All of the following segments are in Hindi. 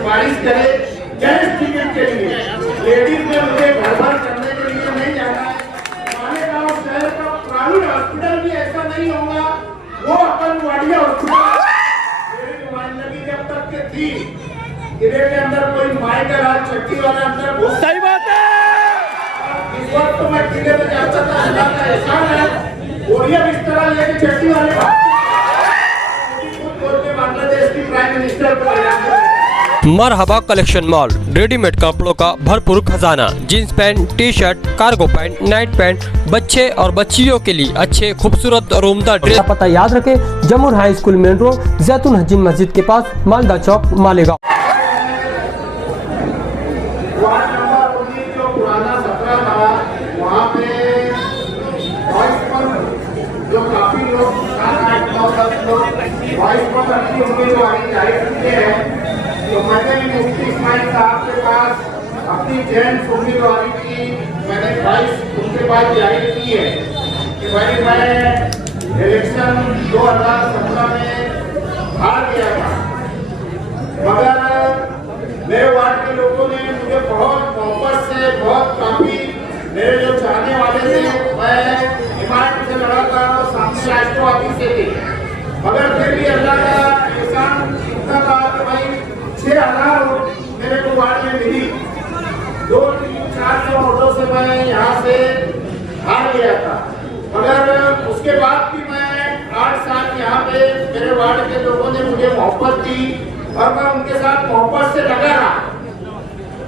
सिफारिश करे जेंट्स टिकट के लिए। लेडीज में मुझे घर भर करने के लिए नहीं जाना है। मालेगांव शहर का प्राइवेट हॉस्पिटल भी ऐसा नहीं होगा, वो अपन वाडिया हॉस्पिटल मेरी नुमाइंदगी जब तक के थी, किले के अंदर कोई माई का राज चट्टी वाला अंदर घुस। सही बात है। इस वक्त तो मैं किले में जाता था, अल्लाह का एहसान है, बोरिया बिस्तरा लेके चट्टी वाले बांग्लादेश की प्राइम मिनिस्टर को। मरहबा कलेक्शन मॉल, रेडीमेड कपड़ों का भरपूर खजाना, jeans pant, T shirt, cargo pant, night pant, बच्चे और बच्चियों के लिए अच्छे खूबसूरत और उम्दा ड्रेस। पता याद रखें, जमुर हाई स्कूल मेन रोड, जैतून हजीन मस्जिद के पास, मालदा चौक, मालेगांव। जो काफी लोग 7-8-9-10 लोग उम्मीदवारी जाहिर किए हैं, तो मैंने मुफ्ती इस्माइल साहब के पास अपनी जेंट्स उम्मीदवारी की मैंने 22 उनके पास जाहिर की है कि भाई मैं इलेक्शन 2017 में हार गया था, मगर मेरे वार्ड के लोगों ने मुझे बहुत मोहब्बत से, बहुत काफी मेरे जो चाहने वाले थे, मैं हिमायत से लड़ा था और सामने राष्ट्रवादी से थे, मगर फिर भी अल्लाह का एहसान इतना था कि भाई 6000 वोट मेरे को वार्ड में मिली। 2-3-4 वोटों से मैं यहाँ से हार गया था, मगर उसके बाद भी मैं 8 साल यहाँ पे मेरे वार्ड के लोगों ने मुझे मोहब्बत दी और मैं उनके साथ मोहब्बत से लगा रहा।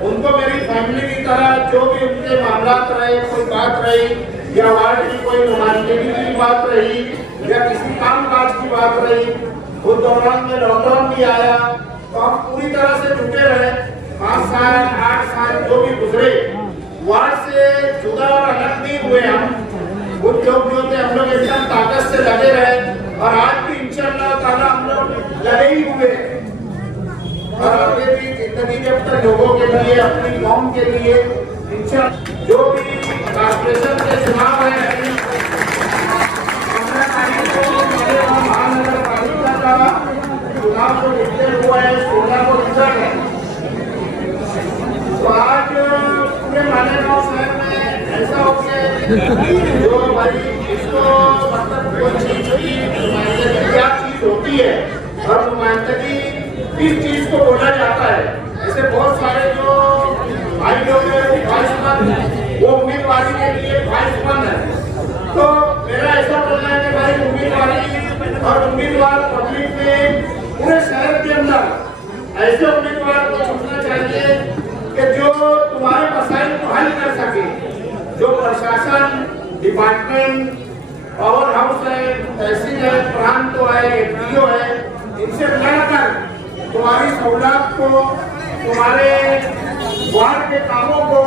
उनको मेरी फैमिली की तरह जो भी उनके मामलात रहे, कोई बात रही या वार्ड की कोई नुमाइंदगी की बात रही या किसी काम काज की बात रही, उस दौरान में लॉकडाउन भी आया तो हम पूरी तरह से जुटे रहे। 5 साल 8 साल जो भी गुजरे, वार्ड से जुदा और अलग नहीं हुए हम। कुछ लोग जो थे हम लोग एकदम ताकत से लगे रहे और आज भी इंशाअल्लाह ताला हम लोग लगे ही हुए और आगे भी जिंदगी जब तक लोगों के लिए, अपनी कौम के लिए इंशाअल्लाह जो भी कॉर्पोरेशन के चुनाव है, 15 तारीख को महानगर पालिका का चुनाव को डिक्लेयर हुआ है, 16 को रिजल्ट है। तो आज पूरे मालेगांव शहर में ऐसा हो गया जो भाई इसको मतलब कोई चीज की नुमाइंदगी क्या चीज होती है और नुमाइंदगी इस चीज को बोला जाता है। ऐसे बहुत सारे जो भाई लोग वो उम्मीदवारी के लिए भाईपन है, तो मेरा ऐसा बोलना है कि भाई उम्मीदवारी और उम्मीदवार पब्लिक में पूरे शहर के अंदर ऐसे उम्मीदवार को चुनना चाहिए कि जो तुम्हारे मसाइल को हल कर सके, जो प्रशासन, डिपार्टमेंट, पावर हाउस है, तहसील है, प्रांत है, एफडीओ है, इनसे लड़कर तुम्हारी सहूलत को, तुम्हारे वार्ड के कामों को,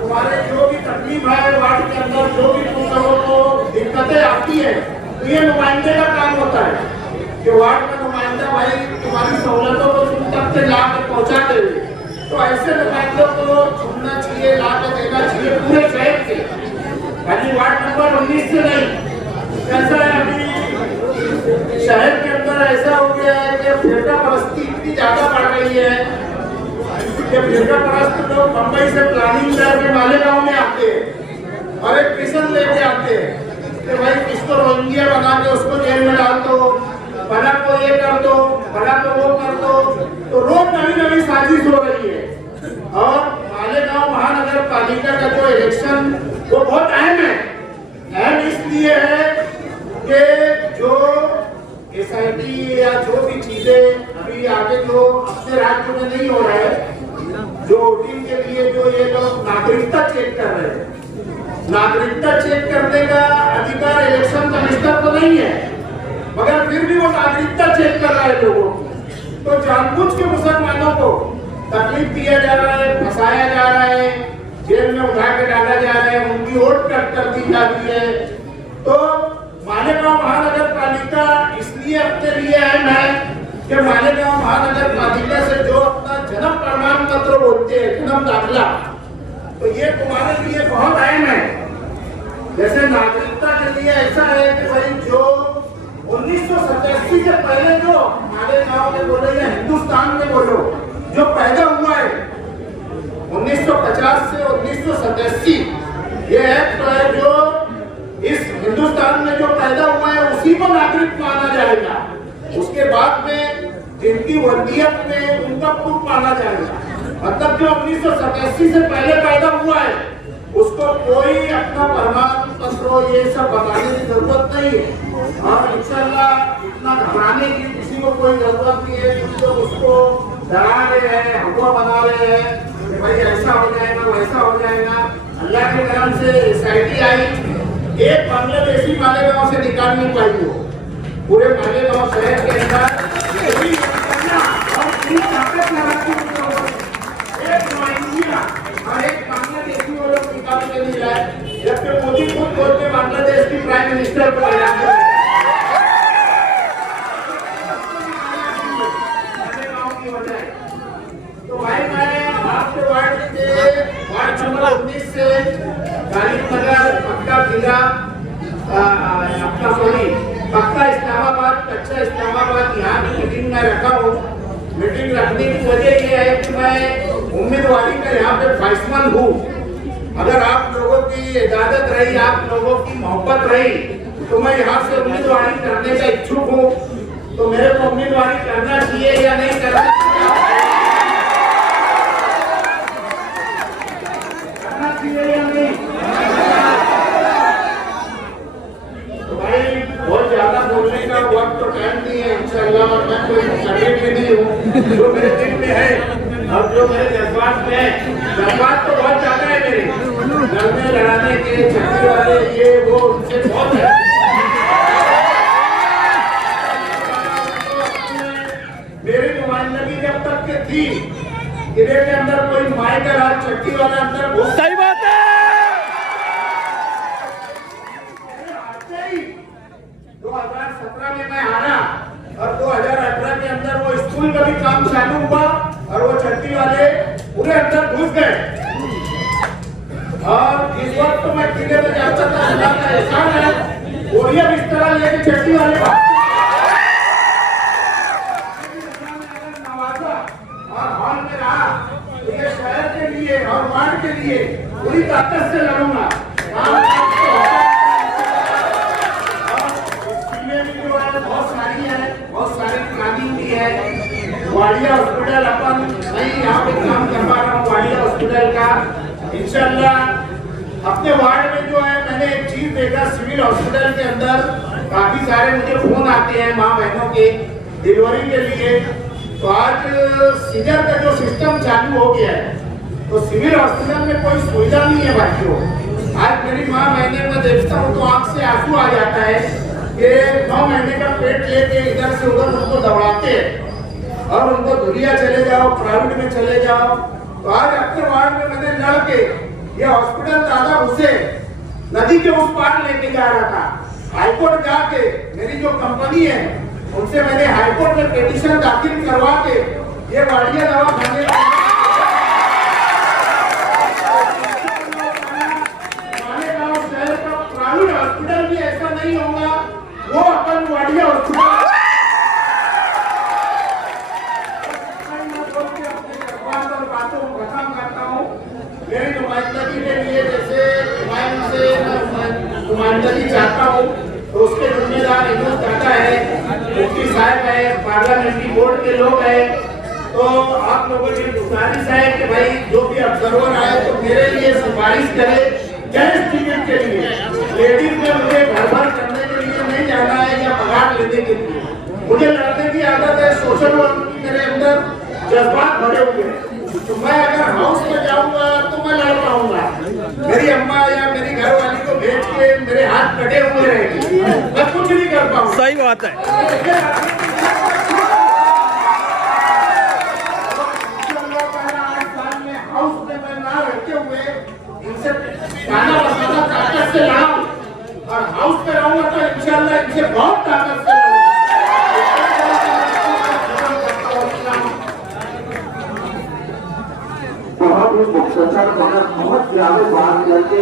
तुम्हारे जो भी तकलीफ है वार्ड के अंदर, जो भी तुम लोगों को दिक्कतें आती है, तो ये नुमाइंदे का काम होता है कि वार्ड का नुमाइंदा भाई तुम्हारी सहूलतों को तुम तक से ला कर पहुँचा दे। तो ऐसे नुमाइंदों को चुनना चाहिए, ला कर देना चाहिए पूरे शहर से, खाली वार्ड नंबर 19 से नहीं। कैसा है अभी शहर के अंदर ऐसा हो गया है कि फिरका परस्ती इतनी ज्यादा बढ़ रही है कि फिरका परस्त लोग मुंबई से प्लानिंग करके मालेगांव में आते हैं और एक मिशन लेके आते हैं कि भाई किसको रोहिंग्या बना के उसको जेल में डाल दो, भला को ये कर दो, भला को वो कर दो। तो रोज नई साजिश हो रही है और मालेगांव महानगर पालिका का जो इलेक्शन वो बहुत अहम है। अहम इसलिए है कि जो एसआईटी या जो भी चीजें अभी आगे जो अपने राज्य में नहीं हो रहा है, जो वोटिंग के लिए जो ये लोग नागरिकता चेक कर रहे हैं, नागरिकता चेक करने का अधिकार इलेक्शन कमिश्नर को नहीं है, मगर फिर भी वो नागरिकता चेक कर रहा है लोगों की। तो जानबूझ के मुसलमानों को तकलीफ दिया जा रहा है, फंसाया जा रहा है, जेल में उठा के डाला जा रहा है, उनकी वोट कट कर दी जाती है। तो मालेगांव महानगर पालिका इसलिए अपने लिए अहम है कि मालेगांव महानगर पालिका से जो अपना जन्म प्रमाण पत्र बोलते हैं, जन्म दाखिला, तो ये तुम्हारे लिए बहुत अहम है। जैसे नागरिकता के लिए ऐसा है कि भाई जो 1987 से पहले जो मालेगांव में बोले या हिंदुस्तान में बोलो, जो तरबियत में उनका खूब माना जाएगा। मतलब जो 1987 से पहले पैदा हुआ है उसको कोई अपना प्रमाण पत्र ये सब बताने की जरूरत नहीं है। और इंशाल्लाह इतना घबराने की किसी को कोई जरूरत नहीं है। कुछ लोग उसको डरा रहे हैं, हवा बना रहे हैं कि भाई ऐसा हो जाएगा वैसा हो जाएगा। अल्लाह के करम से SIT आई, एक बांग्लादेशी मालेगांव से निकाल नहीं पाई वो पूरे मालेगांव शहर के अंदर और एक बांग्लादेशी वो लोग निकाल के नहीं लाए, जबकि मोदी खुद बोल के बांग्लादेश की प्राइम मिनिस्टर को तो भाई मैं आपके वार्ड नंबर 19 से गालिब नगर पक्का जिला पक्का इस्लामाबाद कच्चा इस्लामाबाद यहाँ की मीटिंग में रखा हूँ। मीटिंग रखने की वजह यह है कि मैं उम्मीदवारी का यहाँ पे फाइसमन हूँ। अगर आप लोगों की इजाजत रही, आप लोगों की मोहब्बत रही तो मैं यहाँ से उम्मीदवारी करने का इच्छुक हूँ। तो मेरे को उम्मीदवारी करना चाहिए या नहीं करना चाहिए या नहीं? तो भाई बहुत ज्यादा बोलने का वक्त तो टाइम नहीं है इंशाल्लाह। और मैं कोई शरीर में नहीं हूँ, जो मेरे दिल में है और जो मेरे जज्बात में है। जज्बात तो बहुत ज्यादा है मेरे, लड़ने लड़ाने के छक्के वाले ये वो उनसे बहुत है। मेरी नुमाइंदगी जब तक के थी किले के अंदर कोई माई का राज चक्की वाला अंदर घुस, सही बात है। 2017 में मैं हारा और 2018 के अंदर वो स्कूल का भी काम चालू हुआ और वो चट्टी वाले पूरे अंदर घुस गए। और इस वक्त तो मैं किले में जाता था, अल्लाह का एहसान है, बोरिया बिस्तरा लेके चट्टी वाले नवाजा और हॉल में रहा। ये शहर के लिए और वार्ड के लिए पूरी ताकत से लड़ूंगा। बहुत सारी प्लानिंग भी है। वाडिया हॉस्पिटल अपन मैं यहाँ पे काम करवा रहा हूँ वाडिया हॉस्पिटल का इंशाल्लाह। अपने वार्ड में जो है मैंने एक चीज देखा, सिविल हॉस्पिटल के अंदर काफी सारे मुझे फोन आते हैं माँ बहनों के डिलीवरी के लिए। तो आज सीजर का जो सिस्टम चालू हो गया है तो सिविल हॉस्पिटल में कोई सुविधा नहीं है भाइयों। आज मेरी माँ बहने में देखता हूँ तो आंख से आंसू आ जाता है कि 9 महीने का पेट लेके इधर से उधर उनको दौड़ाते हैं और उनको दुनिया चले जाओ, प्राइवेट में चले जाओ। तो आज अपने वार्ड में मैंने लड़के ये हॉस्पिटल दादा उसे नदी के उस पार लेके जा रहा था। हाईकोर्ट जाके मेरी जो कंपनी है उनसे मैंने हाईकोर्ट में पिटीशन दाखिल करवा के ये वाडिया दवा खाने मालेगांव शहर का प्राइवेट हॉस्पिटल भी ऐसा नहीं होगा, वो अपन वाडिया हॉस्पिटल बातों को खत्म करता हूँ। मेरी नुमाइंदगी के लिए जैसे नुमाइंदगी चाहता हूँ तो उसके जिम्मेदार इनोज दादा है, मुफ्ती साहब है, पार्लियामेंट्री बोर्ड के लोग हैं। तो आप लोगों की गुजारिश है कि भाई जो भी ऑब्जर्वर आए तो मेरे लिए सिफारिश करे जेंट्स टिकट के लिए। लेडीज में मुझे घर भर करने के लिए नहीं जाना है या पगार लेने के लिए। मुझे लड़ने की आदत है, सोशल वर्क की मेरे अंदर जज्बात भरे हुए हैं। तो मैं अगर हाउस में जाऊंगा तो मैं लड़ पाऊंगा। मेरी अम्मा या मेरी घरवाली को भेज के मेरे हाथ कटे हुए रहेंगे, मैं कुछ नहीं कर पाऊंगा। सही बात है। हाउस में मैं ना रहते हुए इनसे गाना बजाना ताकत से लड़ाऊं और हाउस में रहूंगा तो इंशाल्लाह इनसे बहुत ताकत से बहुत ही बहुत ज्यादा बात करके